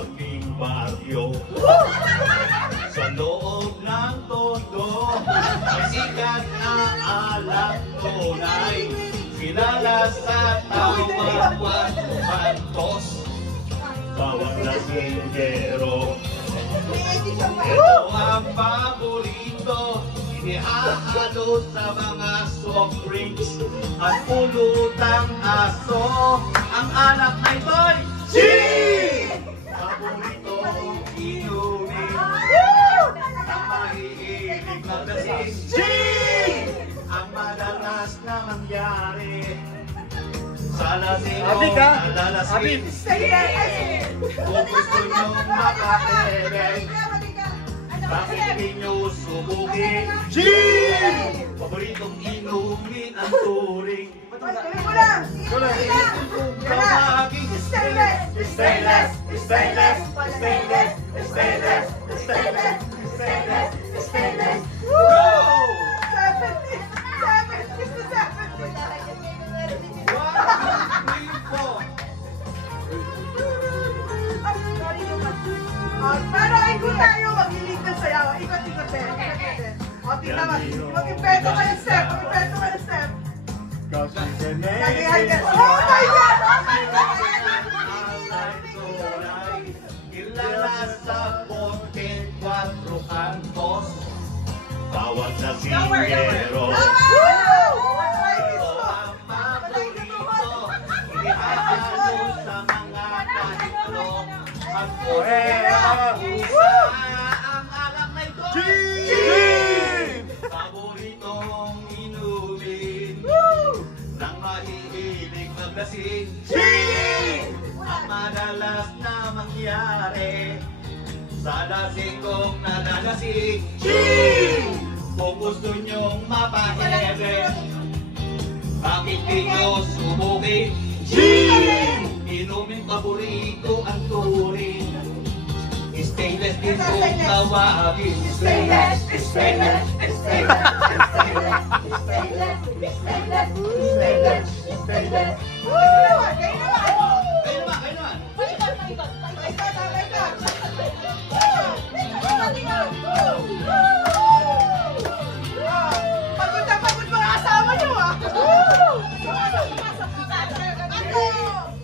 aming baryo. Sa loob ng todo, may sikat na alak tunay. Kilala sa tawag Santos, bawat lasinggero. Ito ang paborito, inihahalo sa mga soft drinks at pulutang aso. Ang alak ay boy, gin! Paborito inumin ang mahihilig maglasing, gin! Ang madalas na mangyari sa lasing o nalalasing, kung gusto nyo makahilig, bakit di nyo subukin? Gin! Paboritong inumin ang turing. Kung tawagin stainless, stainless, stainless, stainless, stainless, stainless, stainless, stainless. Go! 70 to 70. 1, 2, 3, 4. Pero ikot tayo, mag-ilig na sayaw. Ikot-ikot din. O, tingnan mo. Mag-impeto ka yung step. Mag-impeto ka yung step. Oh my God! Oh my God! Kilala sa 44 kantos, bawat na singgero. Ito ang paborito, inihahalo sa mga tahitlog. At pera pusa, ang alak na ito, gin! Paboritong inumin ng mahihilig maglasing, gin! Ang madalas na mangyari sa lasing kong nalalasing, gin! Kung gusto nyong mapahilig, bakit di nyo subukin? Gin! Inumin paborito ang turing. Stainless din kung tawagin. Stainless, stainless, stainless, stainless, stainless, stainless, stainless, stainless. Kayo naman. Pagod na pagod mga asawa nyo ah!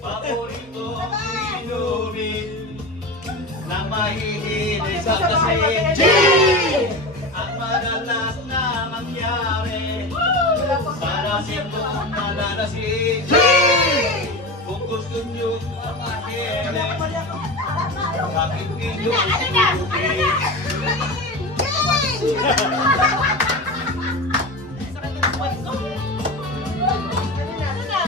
Paborito inumin ng mahihilig sa lasing, gin! Ang madalas na mangyari sa lasing kung nalalasing, gin! Kung gusto nyo mahihilig, bakit nyo subukin?